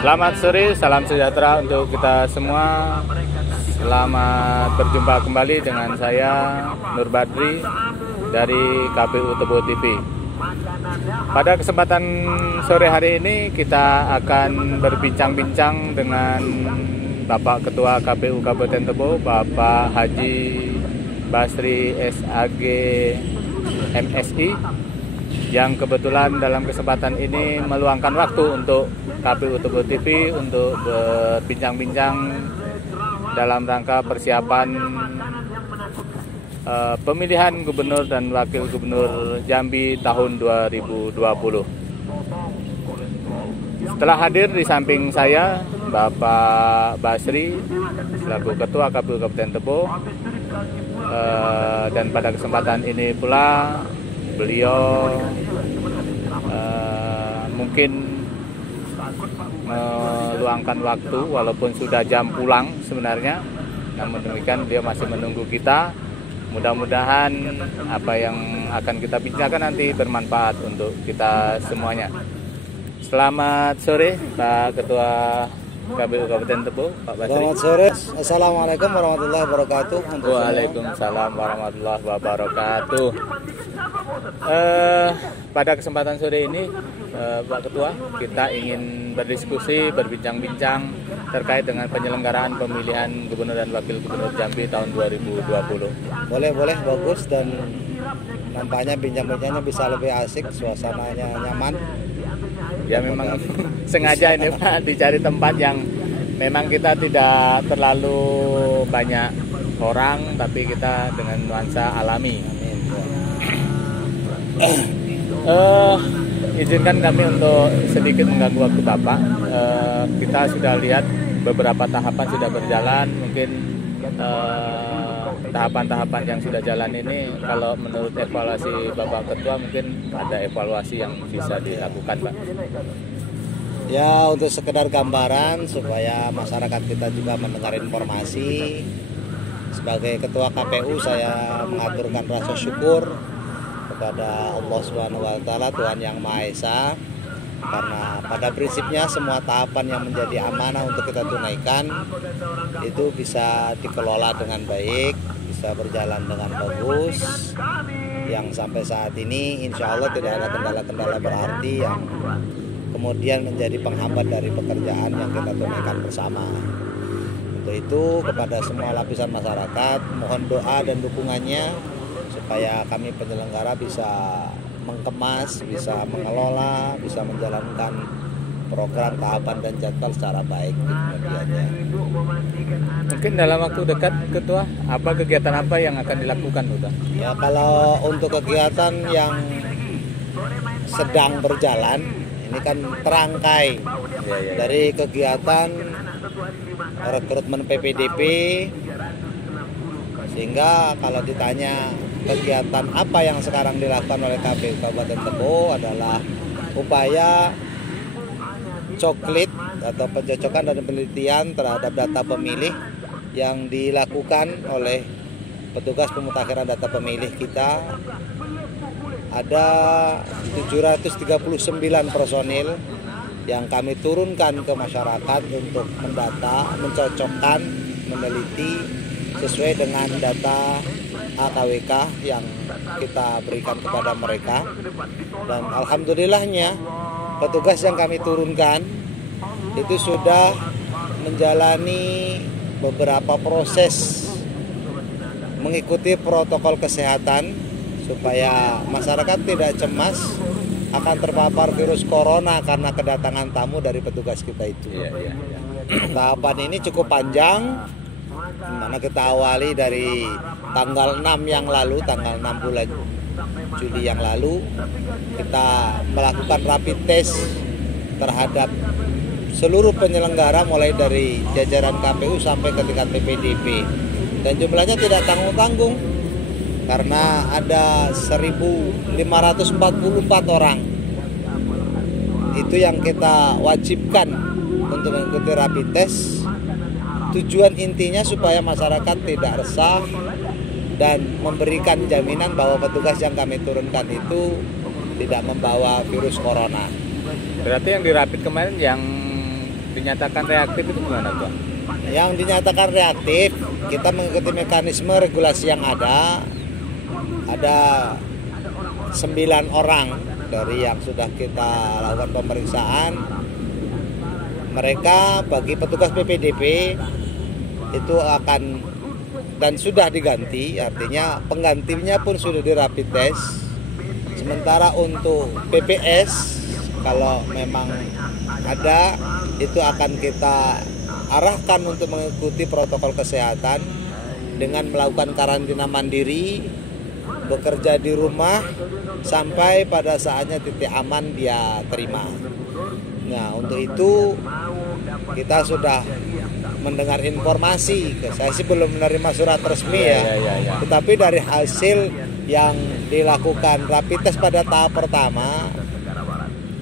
Selamat sore, salam sejahtera untuk kita semua. Selamat berjumpa kembali dengan saya Nur Badri dari KPU Tebo TV. Pada kesempatan sore hari ini kita akan berbincang-bincang dengan Bapak Ketua KPU Kabupaten Tebo, Bapak Haji Basri SAG MSI, yang kebetulan dalam kesempatan ini meluangkan waktu untuk KPU Tebo TV untuk berbincang-bincang dalam rangka persiapan pemilihan gubernur dan wakil gubernur Jambi tahun 2020. Setelah hadir di samping saya Bapak Basri selaku Ketua KPU Kabupaten Tebo, dan pada kesempatan ini pula beliau mungkin meluangkan waktu walaupun sudah jam pulang sebenarnya, namun demikian beliau masih menunggu kita. Mudah-mudahan apa yang akan kita bincangkan nanti bermanfaat untuk kita semuanya. Selamat sore Pak Ketua KPU Kabupaten Tebo, Pak Basri. Selamat sore. Assalamualaikum warahmatullahi wabarakatuh. Waalaikumsalam warahmatullahi wabarakatuh. Pada kesempatan sore ini Pak Ketua, kita ingin berdiskusi, berbincang-bincang terkait dengan penyelenggaraan pemilihan gubernur dan wakil gubernur Jambi tahun 2020. Boleh, bagus, dan nampaknya bincang-bincangnya bisa lebih asik, suasananya nyaman. Ya memang sengaja ini Pak dicari tempat yang memang kita tidak terlalu banyak orang, tapi kita dengan nuansa alami. Izinkan kami untuk sedikit mengganggu waktu Bapak. Kita sudah lihat beberapa tahapan sudah berjalan. Mungkin tahapan-tahapan yang sudah jalan ini, kalau menurut evaluasi Bapak Ketua, mungkin ada evaluasi yang bisa dilakukan, Pak. Ya, untuk sekedar gambaran supaya masyarakat kita juga mendengar informasi. Sebagai Ketua KPU, saya mengaturkan rasa syukur kepada Allah Subhanahu wa Ta'ala, Tuhan Yang Maha Esa, karena pada prinsipnya semua tahapan yang menjadi amanah untuk kita tunaikan itu bisa dikelola dengan baik, bisa berjalan dengan bagus, yang sampai saat ini insya Allah tidak ada kendala-kendala berarti yang kemudian menjadi penghambat dari pekerjaan yang kita tunaikan bersama. Untuk itu kepada semua lapisan masyarakat mohon doa dan dukungannya supaya kami penyelenggara bisa mengemas, bisa mengelola, bisa menjalankan program, tahapan, dan jadwal secara baik kemudiannya. Mungkin dalam waktu dekat Ketua, apa kegiatan apa yang akan dilakukan Ketua? Ya, kalau untuk kegiatan yang sedang berjalan, ini kan terangkai dari kegiatan rekrutmen PPDP, sehingga kalau ditanya kegiatan apa yang sekarang dilakukan oleh KPU Kabupaten Tebo adalah upaya coklit atau pencocokan dan penelitian terhadap data pemilih yang dilakukan oleh petugas pemutakhiran data pemilih kita. Ada 739 personil yang kami turunkan ke masyarakat untuk mendata, mencocokkan, meneliti sesuai dengan data AKWK yang kita berikan kepada mereka. Dan alhamdulillahnya petugas yang kami turunkan itu sudah menjalani beberapa proses mengikuti protokol kesehatan supaya masyarakat tidak cemas akan terpapar virus corona karena kedatangan tamu dari petugas kita itu. Tahapan ini cukup panjang, dimana kita awali dari tanggal 6 yang lalu, tanggal 6 bulan Juli yang lalu, kita melakukan rapid test terhadap seluruh penyelenggara mulai dari jajaran KPU sampai ke tingkat PPDP, dan jumlahnya tidak tanggung-tanggung karena ada 1.544 orang itu yang kita wajibkan untuk mengikuti rapid test. Tujuan intinya supaya masyarakat tidak resah dan memberikan jaminan bahwa petugas yang kami turunkan itu tidak membawa virus corona. Berarti yang dirapit kemarin yang dinyatakan reaktif itu gimana Pak? Yang dinyatakan reaktif, kita mengikuti mekanisme regulasi yang ada. Ada 9 orang dari yang sudah kita lakukan pemeriksaan. Mereka bagi petugas PPDP itu akan dan sudah diganti, artinya penggantinya pun sudah di rapid test. Sementara untuk PPS kalau memang ada itu akan kita arahkan untuk mengikuti protokol kesehatan dengan melakukan karantina mandiri, bekerja di rumah sampai pada saatnya titik aman dia terima. Nah, untuk itu kita sudah mendengar informasi, saya sih belum menerima surat resmi ya. Tetapi dari hasil yang dilakukan rapid test pada tahap pertama,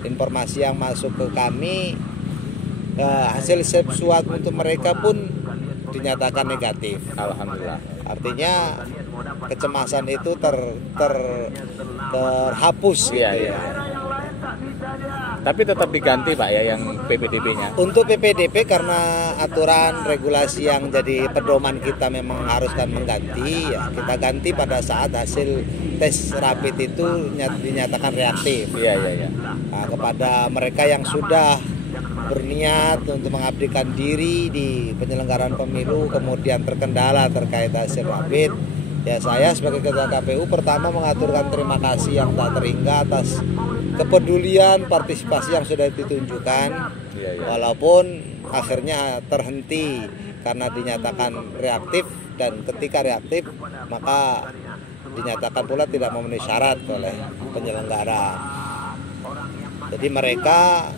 informasi yang masuk ke kami, hasil swab untuk mereka pun dinyatakan negatif. Alhamdulillah. Artinya kecemasan itu terhapus. Iya. Tapi tetap diganti Pak ya yang PPDP-nya. Untuk PPDP karena aturan regulasi yang jadi pedoman kita memang haruskan mengganti, ya kita ganti pada saat hasil tes rapid itu dinyatakan reaktif. Iya. Nah, kepada mereka yang sudah berniat untuk mengabdikan diri di penyelenggaraan pemilu kemudian terkendala terkait hasil rapid, ya saya sebagai ketua KPU pertama mengaturkan terima kasih yang tak terhingga atas kepedulian partisipasi yang sudah ditunjukkan. Walaupun akhirnya terhenti karena dinyatakan reaktif, dan ketika reaktif maka dinyatakan pula tidak memenuhi syarat oleh penyelenggara. Jadi mereka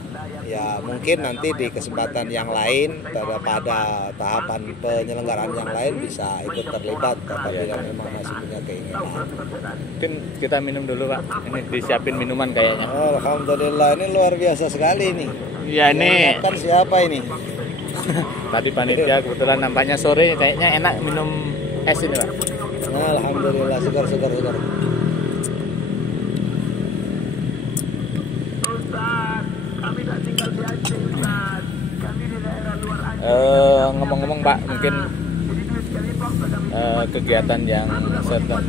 ya mungkin nanti di kesempatan yang lain pada tahapan penyelenggaraan yang lain bisa ikut terlibat apabila memang masih punya keinginan. Mungkin kita minum dulu Pak. Ini disiapin minuman kayaknya. Alhamdulillah, ini luar biasa sekali ini. Iya ini. Kan siapa ini? Tadi panitia kebetulan nampaknya sore, kayaknya enak minum es ini Pak. Alhamdulillah, segar. Ngomong-ngomong Pak, mungkin kegiatan yang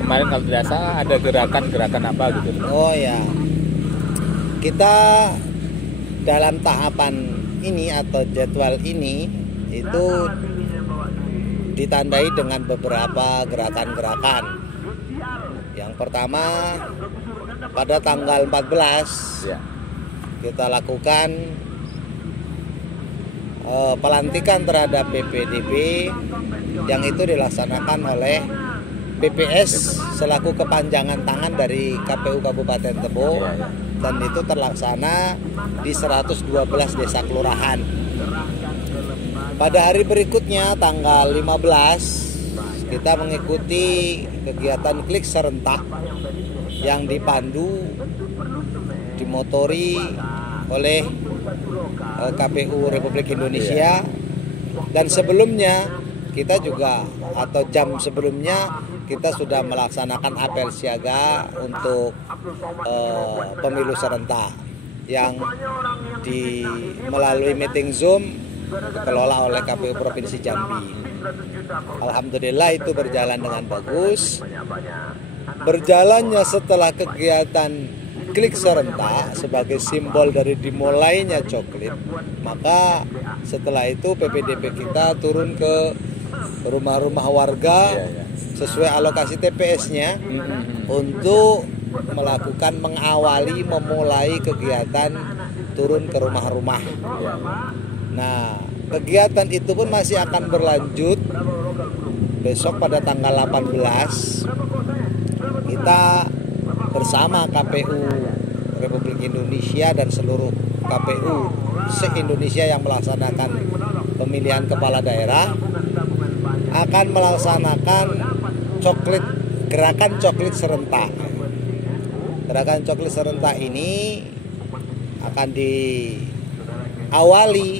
kemarin kalau tidak salah ada gerakan apa gitu. Oh ya, kita dalam tahapan ini atau jadwal ini itu ditandai dengan beberapa gerakan-gerakan. Yang pertama pada tanggal 14 ya, kita lakukan pelantikan terhadap PPDP yang itu dilaksanakan oleh PPS selaku kepanjangan tangan dari KPU Kabupaten Tebo, dan itu terlaksana di 112 desa kelurahan. Pada hari berikutnya tanggal 15 kita mengikuti kegiatan klik serentak yang dipandu dimotori oleh KPU Republik Indonesia, dan sebelumnya kita juga atau jam sebelumnya kita sudah melaksanakan apel siaga untuk pemilu serentak yang melalui meeting Zoom dikelola oleh KPU Provinsi Jambi. Alhamdulillah itu berjalan dengan bagus. Berjalannya setelah kegiatan klik serentak sebagai simbol dari dimulainya coklit, maka setelah itu PPDP kita turun ke rumah-rumah warga sesuai alokasi TPS-nya untuk melakukan memulai kegiatan turun ke rumah-rumah. Nah, kegiatan itu pun masih akan berlanjut besok pada tanggal 18. Kita bersama KPU Republik Indonesia dan seluruh KPU se-Indonesia yang melaksanakan pemilihan kepala daerah akan melaksanakan gerakan coklit serentak. Gerakan coklit serentak ini akan diawali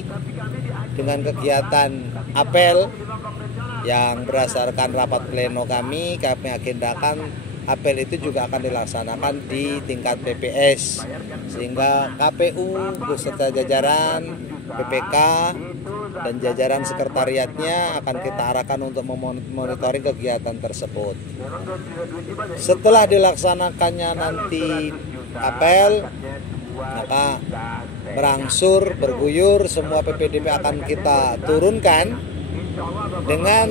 dengan kegiatan apel yang berdasarkan rapat pleno kami agendakan. Apel itu juga akan dilaksanakan di tingkat PPS, sehingga KPU beserta jajaran PPK dan jajaran sekretariatnya akan kita arahkan untuk memonitoring kegiatan tersebut. Setelah dilaksanakannya nanti apel, maka berangsur berguyur semua PPDP akan kita turunkan dengan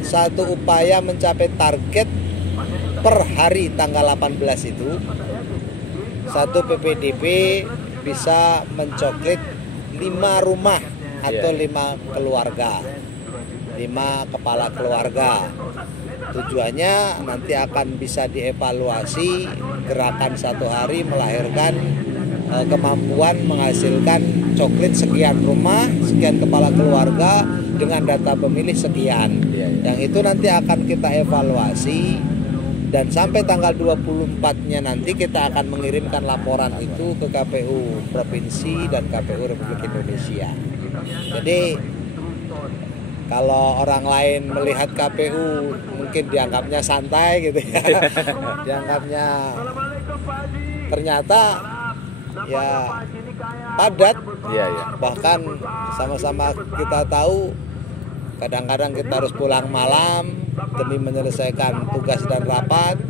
satu upaya mencapai target per hari tanggal 18 itu satu PPDP bisa mencoklit 5 rumah atau 5 keluarga, 5 kepala keluarga. Tujuannya nanti akan bisa dievaluasi gerakan satu hari melahirkan kemampuan menghasilkan coklit sekian rumah, sekian kepala keluarga dengan data pemilih sekian. Yang itu nanti akan kita evaluasi dan sampai tanggal 24-nya nanti kita akan mengirimkan laporan itu ke KPU Provinsi dan KPU Republik Indonesia. Jadi kalau orang lain melihat KPU mungkin dianggapnya santai gitu ya. Dianggapnya ternyata ya padat. Bahkan sama-sama kita tahu kadang-kadang kita harus pulang malam demi menyelesaikan tugas dan rapat.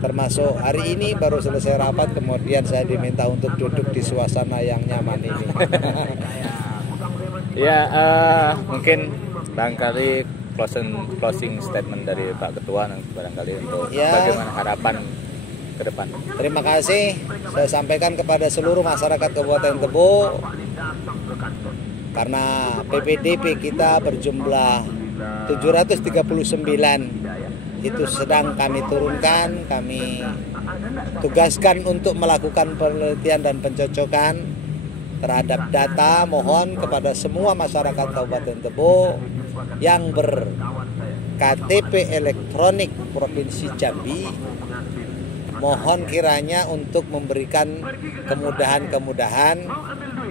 Termasuk hari ini baru selesai rapat, kemudian saya diminta untuk duduk di suasana yang nyaman ini. Mungkin barangkali closing statement dari Pak Ketua barangkali untuk bagaimana harapan ke depan. Terima kasih saya sampaikan kepada seluruh masyarakat Kabupaten Tebo, karena PPDP kita berjumlah 739 itu sedang kami turunkan, kami tugaskan untuk melakukan penelitian dan pencocokan terhadap data. Mohon kepada semua masyarakat Kabupaten Tebo yang ber-KTP elektronik Provinsi Jambi, mohon kiranya untuk memberikan kemudahan-kemudahan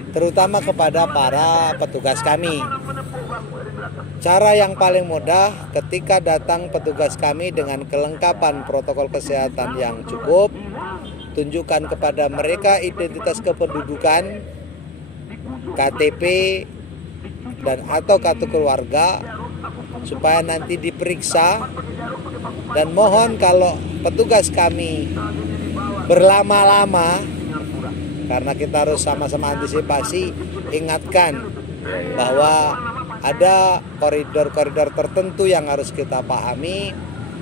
terutama kepada para petugas kami. Cara yang paling mudah ketika datang petugas kami dengan kelengkapan protokol kesehatan yang cukup, tunjukkan kepada mereka identitas kependudukan, KTP dan atau kartu keluarga supaya nanti diperiksa. Dan mohon kalau petugas kami berlama-lama, karena kita harus sama-sama antisipasi, ingatkan bahwa ada koridor-koridor tertentu yang harus kita pahami.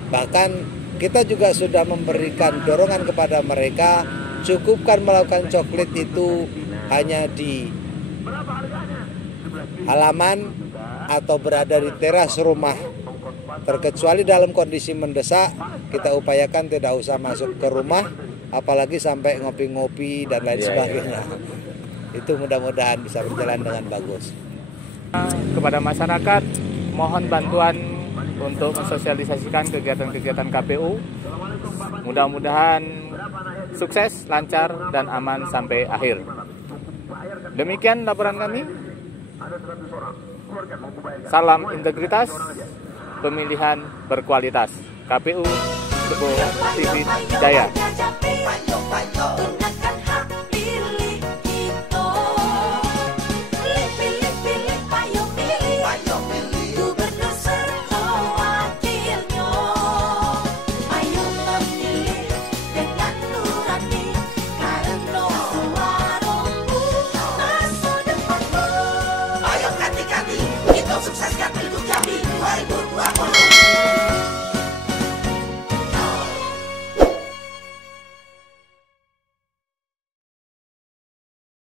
Bahkan kita juga sudah memberikan dorongan kepada mereka, cukupkan melakukan coklit itu hanya di halaman atau berada di teras rumah. Terkecuali dalam kondisi mendesak, kita upayakan tidak usah masuk ke rumah, apalagi sampai ngopi-ngopi dan lain sebagainya. Itu mudah-mudahan bisa berjalan dengan bagus. Kepada masyarakat, mohon bantuan untuk mensosialisasikan kegiatan-kegiatan KPU. Mudah-mudahan sukses, lancar, dan aman sampai akhir. Demikian laporan kami. Salam integritas, pemilihan berkualitas. KPU Tebo TV Jaya. Sukseskan